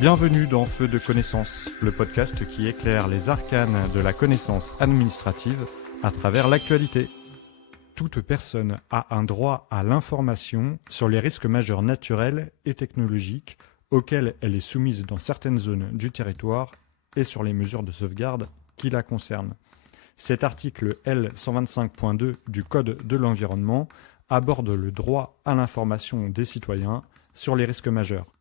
Bienvenue dans Feu de connaissance, le podcast qui éclaire les arcanes de la connaissance administrative à travers l'actualité. Toute personne a un droit à l'information sur les risques majeurs naturels et technologiques auxquels elle est soumise dans certaines zones du territoire et sur les mesures de sauvegarde qui la concernent. Cet article L125.2 du Code de l'environnement aborde le droit à l'information des citoyens sur les risques majeurs.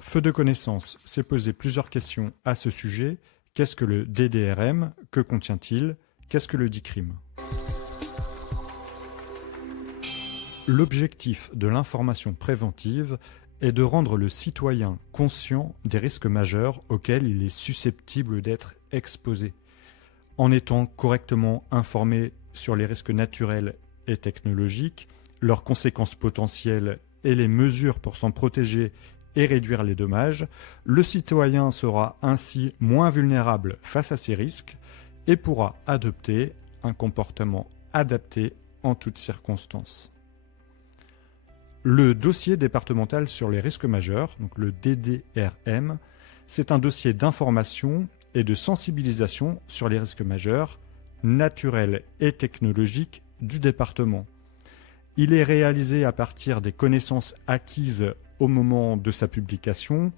Feu de connaissance s'est posé plusieurs questions à ce sujet. Qu'est-ce que le DDRM? Que contient-il? Qu'est-ce que le DICRIM? L'objectif de l'information préventive est de rendre le citoyen conscient des risques majeurs auxquels il est susceptible d'être exposé. En étant correctement informé sur les risques naturels et technologiques, leurs conséquences potentielles et les mesures pour s'en protéger et réduire les dommages, le citoyen sera ainsi moins vulnérable face à ces risques et pourra adopter un comportement adapté en toutes circonstances. Le dossier départemental sur les risques majeurs, donc le DDRM, c'est un dossier d'information et de sensibilisation sur les risques majeurs, naturels et technologiques du département. Il est réalisé à partir des connaissances acquises au moment de sa publication.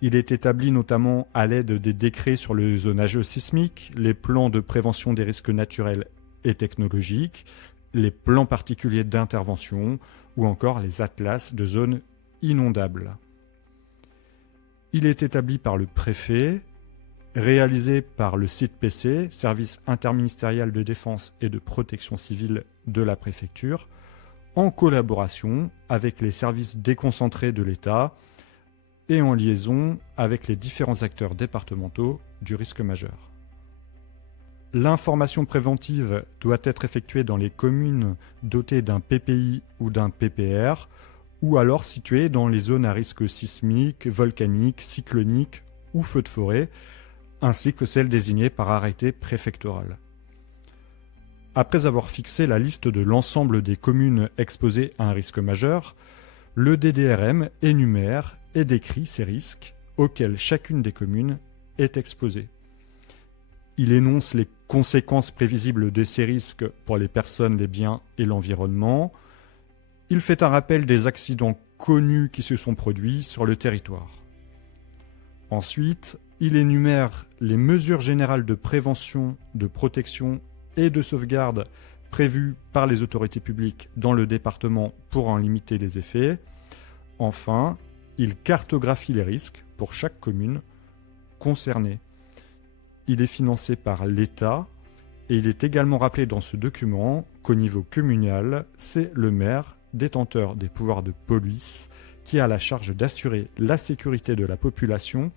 Il est établi notamment à l'aide des décrets sur le zonage sismique, les plans de prévention des risques naturels et technologiques, les plans particuliers d'intervention ou encore les atlas de zones inondables. Il est établi par le préfet, réalisé par le SIDPC, Service interministériel de défense et de protection civile de la préfecture, en collaboration avec les services déconcentrés de l'État et en liaison avec les différents acteurs départementaux du risque majeur. L'information préventive doit être effectuée dans les communes dotées d'un PPI ou d'un PPR ou alors situées dans les zones à risque sismique, volcanique, cyclonique ou feu de forêt, ainsi que celles désignées par arrêté préfectoral. Après avoir fixé la liste de l'ensemble des communes exposées à un risque majeur, le DDRM énumère et décrit ces risques auxquels chacune des communes est exposée. Il énonce les conséquences prévisibles de ces risques pour les personnes, les biens et l'environnement. Il fait un rappel des accidents connus qui se sont produits sur le territoire. Ensuite, il énumère les mesures générales de prévention, de protection et de sauvegarde prévues par les autorités publiques dans le département pour en limiter les effets. Enfin, il cartographie les risques pour chaque commune concernée. Il est financé par l'État et il est également rappelé dans ce document qu'au niveau communal, c'est le maire, détenteur des pouvoirs de police, qui a la charge d'assurer la sécurité de la population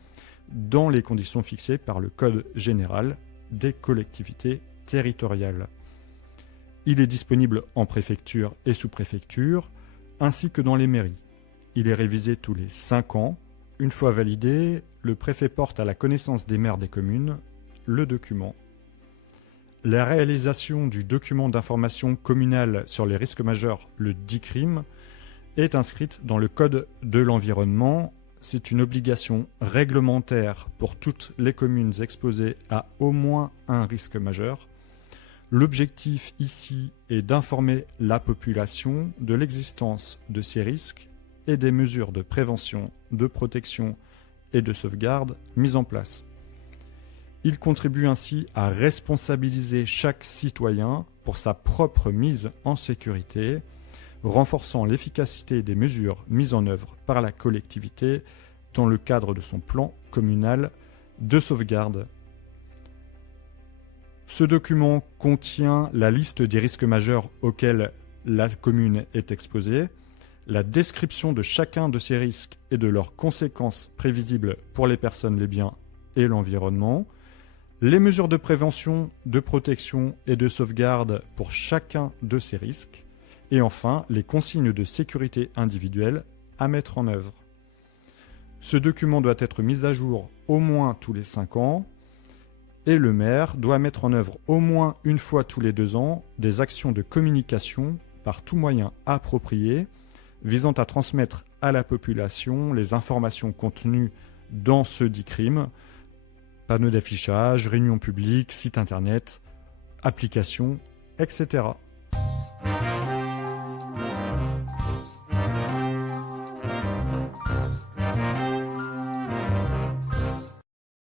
dans les conditions fixées par le Code général des collectivités territoriales. Il est disponible en préfecture et sous-préfecture, ainsi que dans les mairies. Il est révisé tous les 5 ans. Une fois validé, le préfet porte à la connaissance des maires des communes le document. La réalisation du document d'information communale sur les risques majeurs, le DICRIM, est inscrite dans le Code de l'environnement. C'est une obligation réglementaire pour toutes les communes exposées à au moins un risque majeur. L'objectif ici est d'informer la population de l'existence de ces risques et des mesures de prévention, de protection et de sauvegarde mises en place. Il contribue ainsi à responsabiliser chaque citoyen pour sa propre mise en sécurité, renforçant l'efficacité des mesures mises en œuvre par la collectivité dans le cadre de son plan communal de sauvegarde. Ce document contient la liste des risques majeurs auxquels la commune est exposée, la description de chacun de ces risques et de leurs conséquences prévisibles pour les personnes, les biens et l'environnement, les mesures de prévention, de protection et de sauvegarde pour chacun de ces risques, et enfin les consignes de sécurité individuelle à mettre en œuvre. Ce document doit être mis à jour au moins tous les 5 ans et le maire doit mettre en œuvre au moins une fois tous les 2 ans des actions de communication par tout moyen approprié visant à transmettre à la population les informations contenues dans ce dit crime. Panneaux d'affichage, réunions publiques, sites internet, applications, etc.